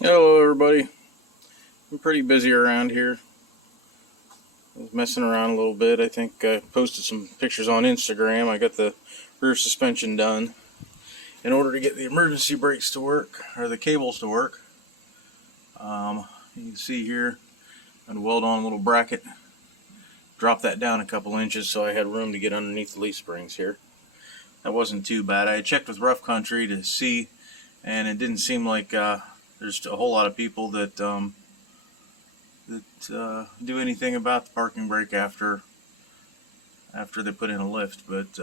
Hello everybody. I'm pretty busy around here. I was messing around a little bit. I think I posted some pictures on Instagram. I got the rear suspension done. In order to get the emergency brakes to work, or the cables to work, you can see here, I'm going to weld on a little bracket, drop that down a couple inches so I had room to get underneath the leaf springs here. That wasn't too bad. I checked with Rough Country to see, and it didn't seem like there's a whole lot of people that do anything about the parking brake after they put in a lift. But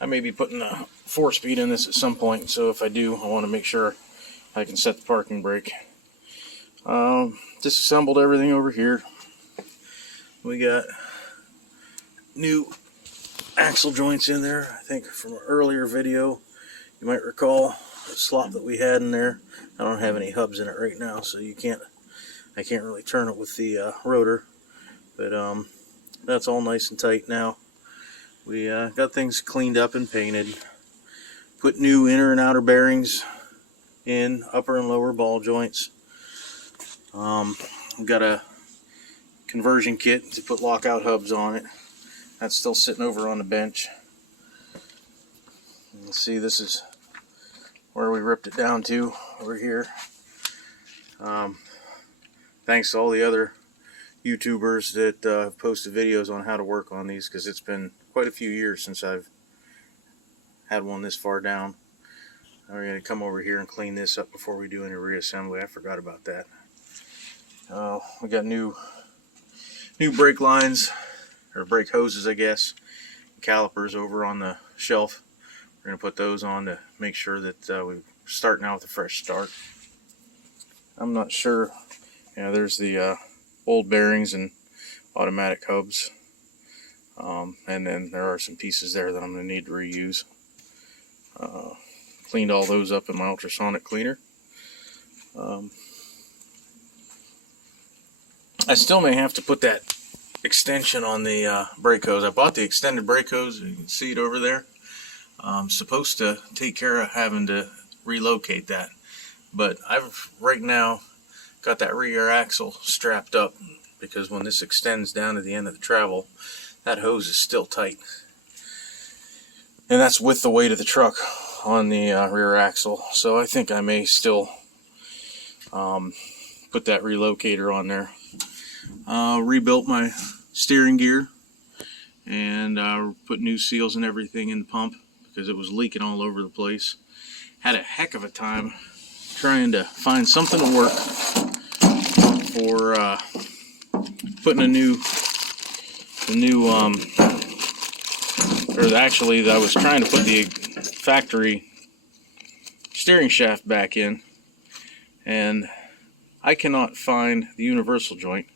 I may be putting a 4-speed in this at some point, so if I do, I want to make sure I can set the parking brake. Disassembled everything over here. We got new axle joints in there. I think from an earlier video you might recall the slot that we had in there. I don't have any hubs in it right now, so I can't really turn it with the rotor, but that's all nice and tight now. We got things cleaned up and painted, put new inner and outer bearings in, upper and lower ball joints. We've got a conversion kit to put lockout hubs on it. That's still sitting over on the bench. You can see this is where we ripped it down to over here. Thanks to all the other YouTubers that have posted videos on how to work on these, because it's been quite a few years since I've had one this far down. We're going to come over here and clean this up before we do any reassembly. I forgot about that. We got new brake lines, or brake hoses I guess, calipers over on the shelf. We're going to put those on to make sure that we're starting out with a fresh start. I'm not sure. Yeah, there's the old bearings and automatic hubs, and then there are some pieces there that I'm going to need to reuse. Cleaned all those up in my ultrasonic cleaner. I still may have to put that extension on the brake hose. I bought the extended brake hose. You can see it over there. I'm supposed to take care of having to relocate that, but I've right now got that rear axle strapped up, because when this extends down to the end of the travel, that hose is still tight, and that's with the weight of the truck on the rear axle. So I think I may still put that relocator on there. Rebuilt my steering gear and put new seals and everything in the pump because it was leaking all over the place. Had a heck of a time trying to find something to work for putting actually I was trying to put the factory steering shaft back in, and I cannot find the universal joint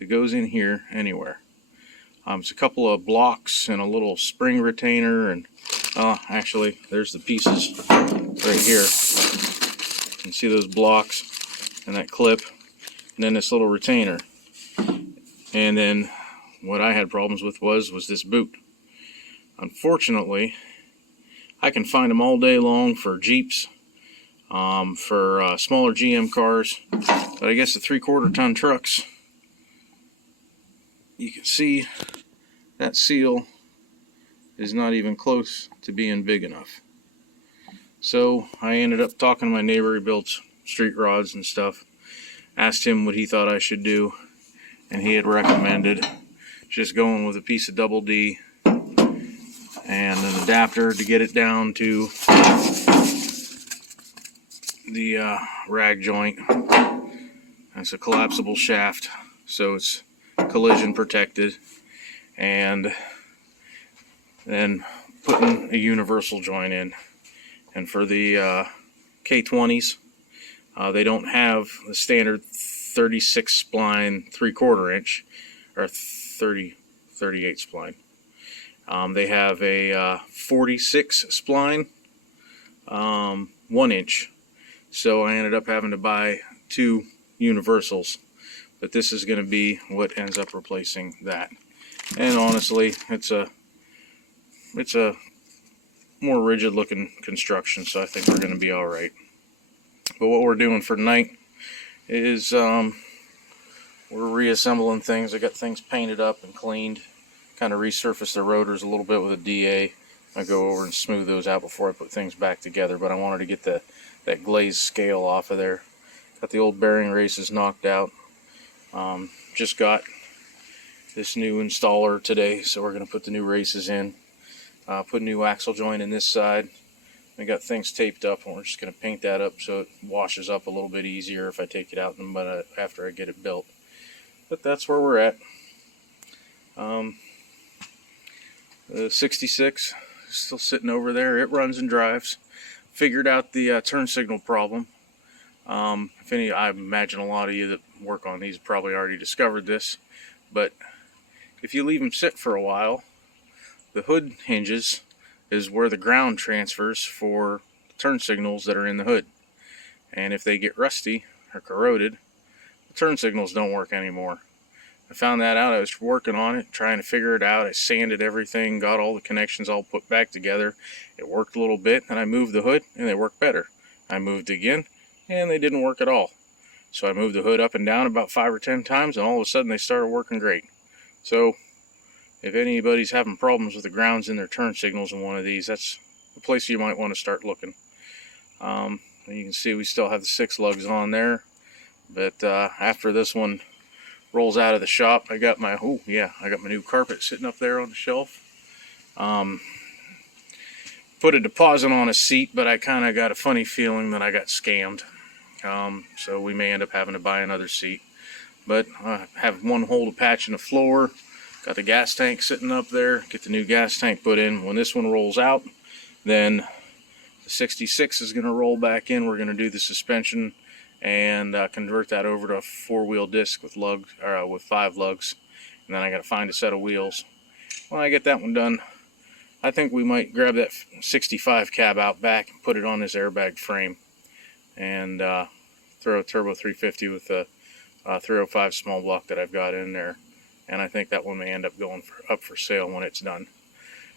that goes in here anywhere. It's a couple of blocks and a little spring retainer, and actually there's the pieces right here. You can see those blocks and that clip, and then this little retainer. And then what I had problems with was this boot. Unfortunately, I can find them all day long for Jeeps, for smaller GM cars, but I guess the 3/4 ton trucks, you can see that seal is not even close to being big enough. So I ended up talking to my neighbor. He builds street rods and stuff. Asked him what he thought I should do, and he had recommended just going with a piece of double D and an adapter to get it down to the rag joint. It's a collapsible shaft, so it's collision protected, and then putting a universal joint in. And for the K20s, they don't have the standard 36 spline 3/4 inch or 38 spline. They have a 46 spline 1 inch. So I ended up having to buy 2 universals, but this is going to be what ends up replacing that. And honestly, it's a more rigid looking construction, so I think we're going to be all right. But what we're doing for tonight is we're reassembling things. I got things painted up and cleaned. Kind of resurfaced the rotors a little bit with a DA. I go over and smooth those out before I put things back together. But I wanted to get that glazed scale off of there. Got the old bearing races knocked out. Just got this new installer today, so we're going to put the new races in. Put a new axle joint in this side. I got things taped up, and we're just going to paint that up so it washes up a little bit easier if I take it out after I get it built. But that's where we're at. The 66 is still sitting over there. It runs and drives. Figured out the turn signal problem. I imagine a lot of you that work on these probably already discovered this, but if you leave them sit for a while, the hood hinges is where the ground transfers for turn signals that are in the hood. And if they get rusty or corroded, the turn signals don't work anymore. I found that out. I was working on it, trying to figure it out. I sanded everything, got all the connections all put back together. It worked a little bit, and I moved the hood, and they worked better. I moved again, and they didn't work at all. So I moved the hood up and down about 5 or 10 times, and all of a sudden they started working great. So if anybody's having problems with the grounds in their turn signals in one of these, that's the place you might want to start looking. And you can see we still have the 6 lugs on there, but after this one rolls out of the shop, I got my new carpet sitting up there on the shelf. Put a deposit on a seat, but I kind of got a funny feeling that I got scammed. So we may end up having to buy another seat. But I have one hole to patch in the floor. Got the gas tank sitting up there. Get the new gas tank put in. When this one rolls out, then the 66 is going to roll back in. We're going to do the suspension and convert that over to a 4-wheel disc with 5 lugs. And then I got to find a set of wheels. When I get that one done, I think we might grab that 65 cab out back and put it on this airbag frame, and throw a turbo 350 with a 305 small block that I've got in there. And I think that one may end up going up for sale when it's done.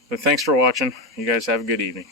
But thanks for watching. You guys have a good evening.